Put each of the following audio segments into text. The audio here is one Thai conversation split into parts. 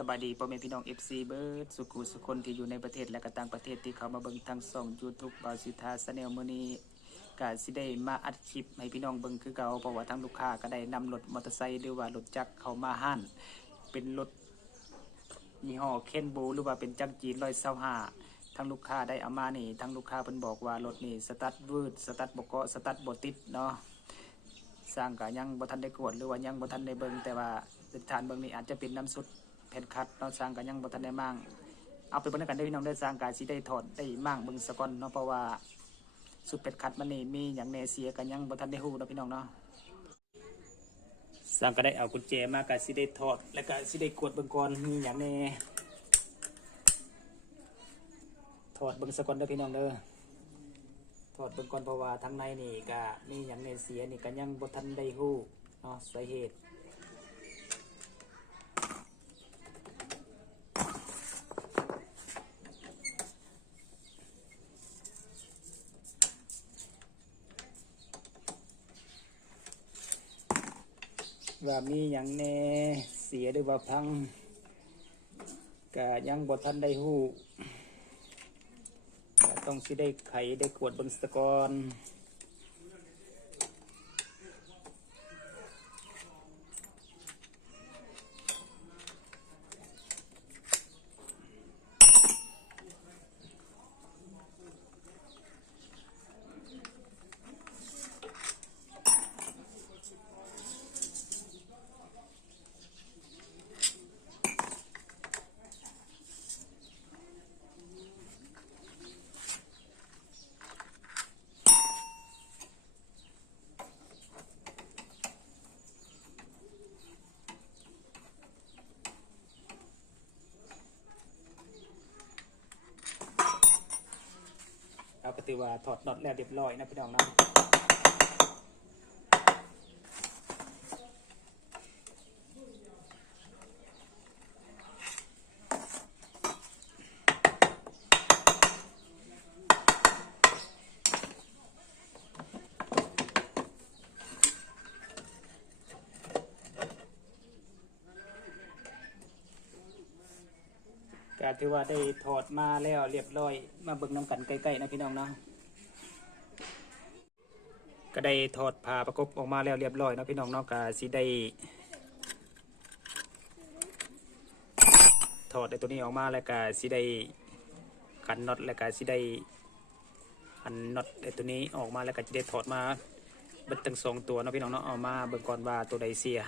สบายดีพ่อแม่พี่น้อง FC เบิร์ดสุขุสุคนที่อยู่ในประเทศและก็ต่างประเทศที่เขามาเบิ่งทางช่อง YouTube บาสิทาสแนลมือนี้ก็สิได้มาอัดคลิปให้พี่น้องเบิ่งคือเก่าเพราะว่าทางลูกค้าก็ได้นำรถมอเตอร์ไซค์หรือว่ารถจักรเข้ามาห้านเป็นรถยี่ห้อเคนบูหรือว่าเป็นจักรจีน125ทางลูกค้าได้เอามานี่ทางลูกค้าเพิ่นบอกว่ารถนี่สตาร์ทวืดสตาร์ทบ่เกาะสตาร์ทบติดเนาะสร้างก็ยังบ่ทันได้กวดหรือว่ายังบ่ทันได้เบิ่งแต่ว่าเป็นฐานเบิ่งนี่อาจจะเป็นน้ำสุด แผ่นคัดเนาะสร้างก็ยังบ่ทันได้มั่งเอาไปเบิ่งกันได้พี่น้องได้สร้างก็สิได้ถอดได้มั่งเบิ่งซะก่อนเนาะเพราะว่าสุดแผ่นคัดมันนี่มีหยังแน่เสียก็ยังบ่ทันได้ฮู้เนาะพี่น้องเนาะสร้างก็ได้เอากุญแจมาก็สิได้ถอด แล้วก็สิได้กวดเบิ่งก่อนมีหยังแน่ถอดเบิ่งซะก่อนเด้อพี่น้องเด้อถอดเบิ่งก่อนเพราะว่าทั้งในนี่ก็มีอย่างในเสียนี่ก็ยังบ่ทันได้ฮู้เนาะสาเหตุ ว่ามีอย่างแน่เสียหรือว่าพังก็ยังบ่ทันได้หู้ต้องสิได้ไขได้กวดบนสะกอน เอาปฏิว่าถอดน็อตแล้วเรียบร้อยนะพี่น้องนะก็ถือว่าได้ถอดมาแล้วเรียบร้อย มาเบิ่งน้ำกันใกล้ๆนะพี่น้องนะ ก็ได้ถอดผ้าประกบออกมาแล้วเรียบร้อยนะพี่น้องเนาะก็สิได้ถอดไอ้ตัวนี้ออกมาแล้วก็สิได้ขันน็อตแล้วก็สิได้ขันน็อตไอ้ตัวนี้ออกมาแล้วก็จะได้ถอดมาเบิดทั้งสองตัวนะพี่น้องเนาะเอามาเบิ่งก่อนว่าตัวใดเสีย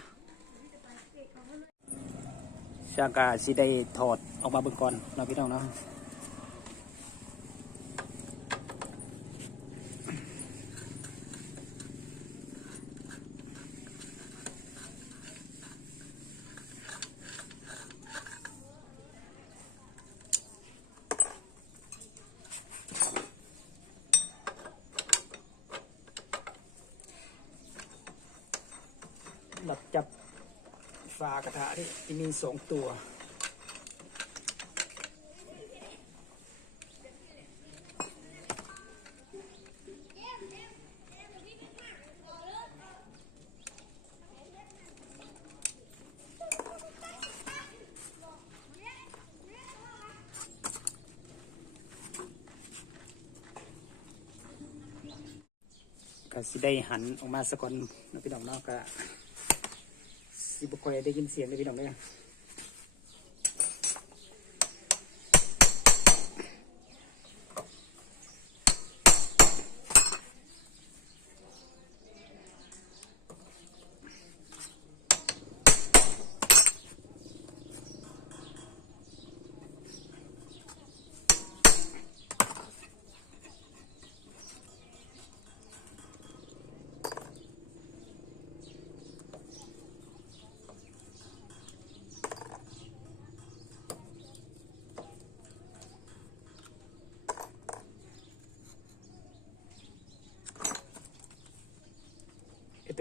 ช่างก็สิได้ถอดออกมาเบิ่งก่อนนะพี่น้องเนาะ หลับจับฝากระทะที่ที่มีสองตัว ก็สิได้หันออกมาสะก่อนนะพี่น้องเนาะก็ สิบุคอยได้ยินเสียงเลยพี่น้องเลย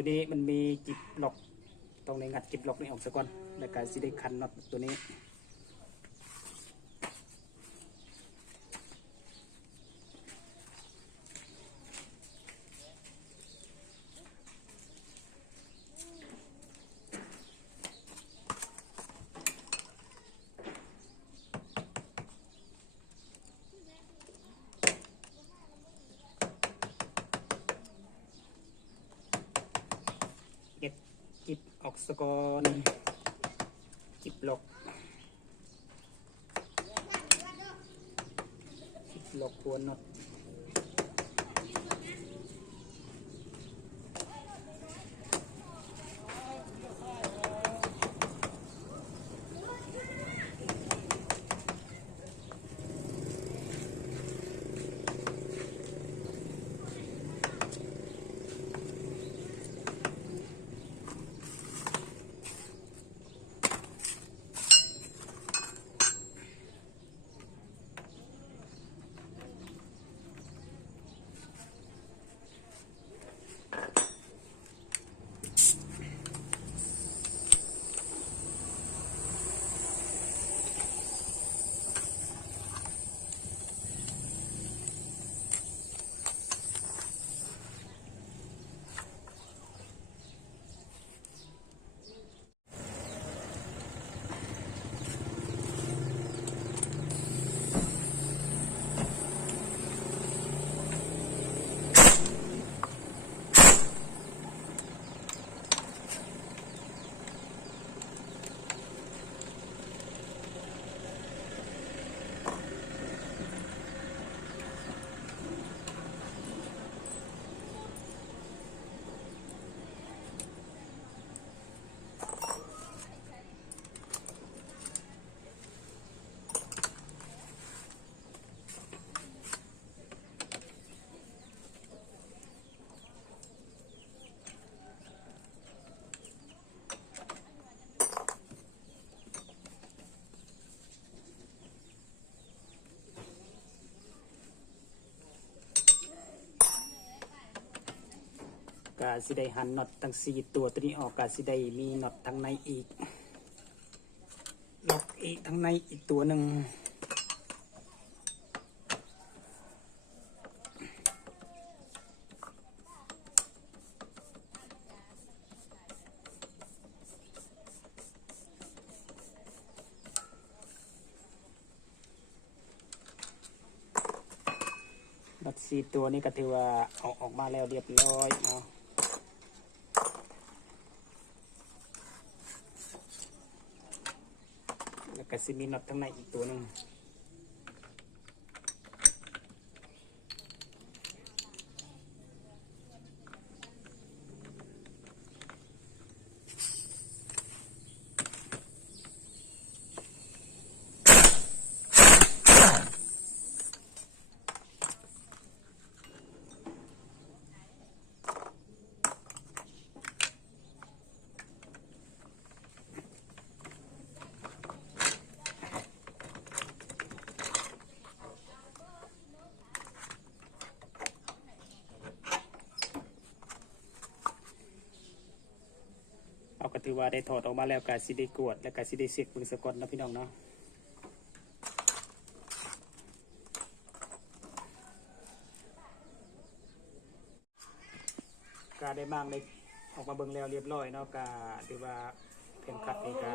ตัวนี้มันมีจิบล็อก ตรงในงัดจิบล็อกนี่ออกซะก่อนแล้วก็สิได้คันน็อตตัวนี้ เก็บกิบออกสกอนกิบหลอกกิบหลอกตัวนด กาสิได้หันน็อตทั้งสี่ตัวตัวนี้ออกกสิได้มีน็อตทั้งในอีกล็อกอีกทั้งในอีกตัวหนึ่งน็อตสี่ตัวนี้ก็ถือว่าออกออกมาแล้วเรียบร้อยเนาะ จะมีน็อตข้างในอีกตัวหนึ่ง ถือว่าได้ถอดออกมาแล้วก็สิได้กวด แล้วก็สิได้เสียกเบึงสะกดนะพี่น้องเนาะก็ได้บ้างเลยออกมาเบิ่งแล้วเรียบร้อยเนาะก็ถือว่าเพ่นคัดนี่ก็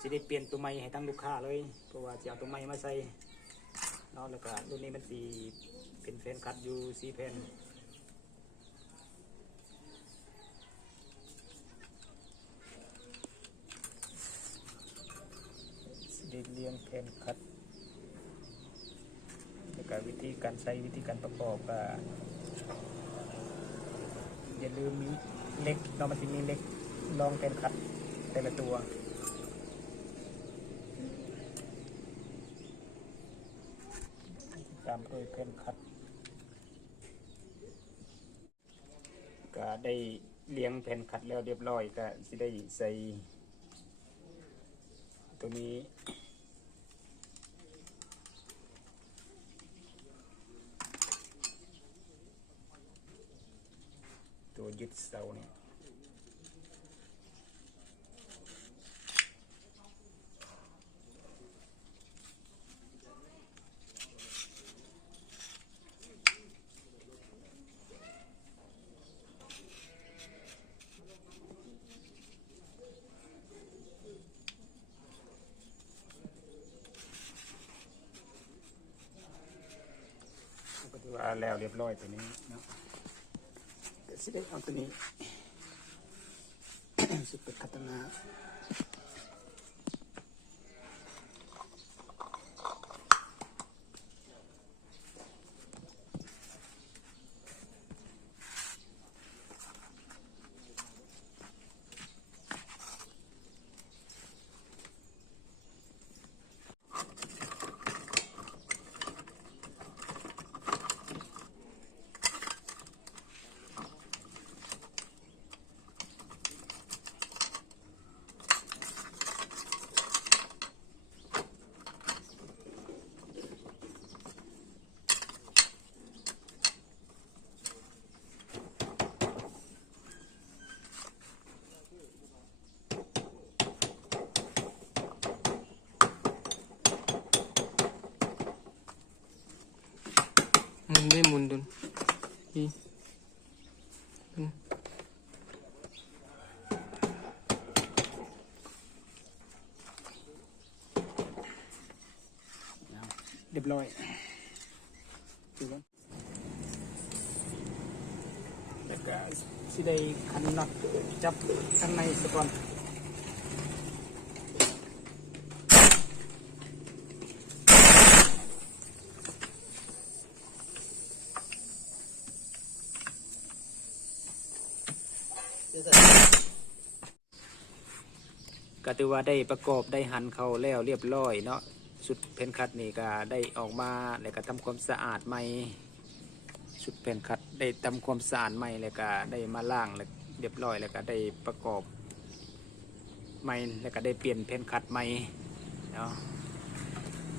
สิได้เปลี่ยนตัวใหม่ให้ทั้งลูกค้าเลยเพราะว่าจะเอาตัวใหม่มาใส่เนาะแล้วก็รุ่นนี้มันสีเป็นแฟนคัดอยู่สีแผ่น เรียงเรียงแผ่นคัดแล้วก็วิธีการใช้วิธีการประกอบก็อย่าลืมมีเล็กเรามันจะมีเล็กลองแผ่นคัดแต่ละตัวตามด้วยแผ่นคัดก็ได้เลี้ยงแผ่นคัดแล้วเรียบร้อยก็สิได้ใส่ตัวนี้ ตัวยึดเสาเนี่ยก็ถือว่าแล้วเรียบร้อยตัวนี้เนาะ ですね、本当に、ちょっと刀、 เรียบร้อยดูแล้วแล้วก็สิได้ขันน็อตจับข้างในสะก่อน ก็ถือว่าได้ประกอบได้หันเขาแล้วเรียบร้อยเนาะสุดเพนคัดนี่ก็ได้ออกมาแล้วก็ทำความสะอาดใหม่สุดเพนคัดได้ทำความสะอาดใหม่แล้วก็ได้มาล่างแล้วเรียบร้อยแล้วก็ได้ประกอบใหม่แล้วก็ได้เปลี่ยนเพนคัดใหม่เนาะ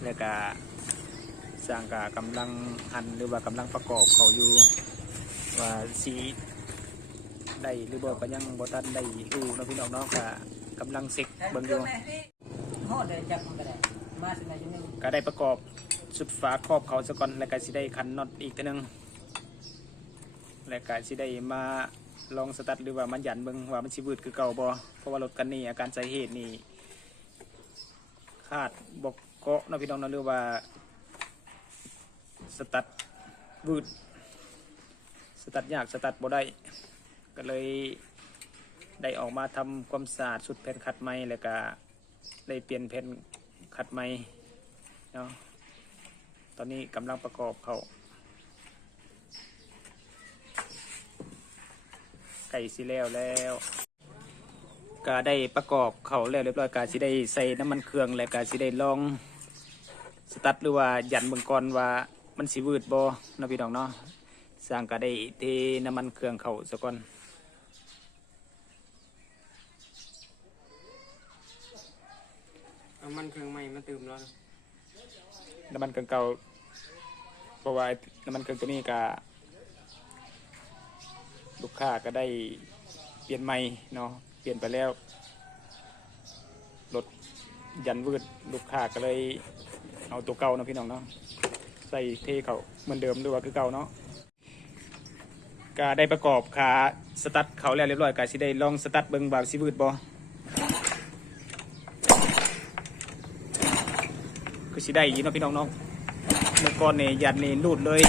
แล้วก็สร้างกากำลังหันหรือว่ากำลังประกอบเขาอยู่ว่าสี ได้หรือบอกก็ยังบ่ทันได้รู้เนาะพี่น้องเนาะก็กำลังเซ็กเบิ่งอยู่ห่อได้จับมันก็ได้มาสิมาอยู่นี่ก็ได้ประกอบสุดฝาครอบเขาซะก่อนแล้วก็สิได้ขันน็อตอีกทีหนึงแล้วก็สิได้มาลองสตาร์ทหรือว่ามันหยันเบิ่งว่ามันสิวืดคือเก่าบ่เพราะว่ารถคันนี้อาการใจเหตุนี่คาดบกเกาะนะพี่น้องเนะหรือว่าสตาร์ทวืดสตาร์ทยากสตาร์ทบ่ได้ ก็เลยได้ออกมาทำความสะอาดสุดแผ่นขัดไม้แล้วก็ได้เปลี่ยนแผ่นขัดไม้เนาะตอนนี้กำลังประกอบเขาไก่สิแล้วแล้วก็ได้ประกอบเขาแล้วเรียบร้อยก็สิได้ใส่น้ำมันเครื่องแล้วก็สิได้ลองสตัดหรือว่ายันเบิ่งก่อนว่ามันสิวืดบ่นาะพี่น้องเนาะสร้างก็ได้เทน้ำมันเครื่องเขาซะก่อน เอามันเครื่องใหม่มาเติมแล้วนะน้ำมันเครื่องเก่าเพราะว่าน้ำมันเครื่องตัวนี้ก็ลูกค้าก็ได้เปลี่ยนใหม่เนาะเปลี่ยนไปแล้วรถยันวืดลูกค้าก็เลยเอาตัวเก่าเนาะพี่น้องเนาะใส่เทเขาเหมือนเดิมด้วยว่าคือเก่าเนาะก็ได้ประกอบขาสตัดเขาแล้วเรียบร้อยก็สิได้ลองสตัดเบิ่งว่าสิวืดบ่ คือสิได้ยินเนาะพี่น้องเนาะเมื่อก่อนเนี่ยยันนี่รูดเลย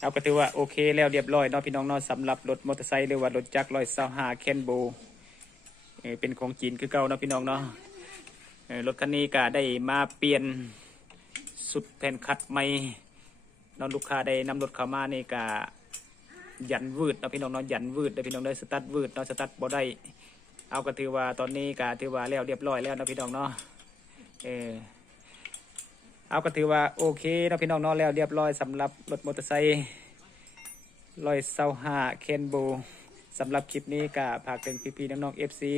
เอาก็ถือว่าโอเคแล้วเรียบร้อยเนาะพี่น้องเนาะสำหรับรถมอเตอร์ไซค์หรือว่ารถจักรร้อยเสาหาแคนโบเอ่อเป็นของจีนคือเก่าเนาะพี่น้องเนาะเอ่อรถคันนี้ก็ได้มาเปลี่ยน สุดแผ่นคัดใหม่น้องลูกค้าได้นำรถเข้ามานี่ก็ยันวืดเนาะพี่น้องเนาะยันวืดเด้อพี่น้องเด้อสตาร์ทวืดเนาะสตาร์ทบ่ได้เอาก็ถือว่าตอนนี้ก็ถือว่าแล้วเรียบร้อยแล้วเนาะพี่น้องเนาะเออเอาก็ถือว่าโอเคเนาะพี่น้องเนาะแล้วเรียบร้อยสำหรับรถมอเตอร์ไซค์ร้อยเซาห้าเคนโบสำหรับคลิปนี้ก็ฝากถึงพี่ๆน้องๆเอฟซี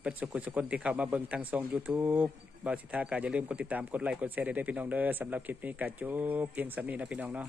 เป็นสุขุสุคนที่เข้ามาเบิ่งทางช่อง YouTube บาวสิทธากาอย่าลืมกดติดตามกดไลค์กดแชร์ได้เด้พี่น้องเด้อสำหรับคลิปนี้กาจบเพียงสามีนะพี่น้องเนาะ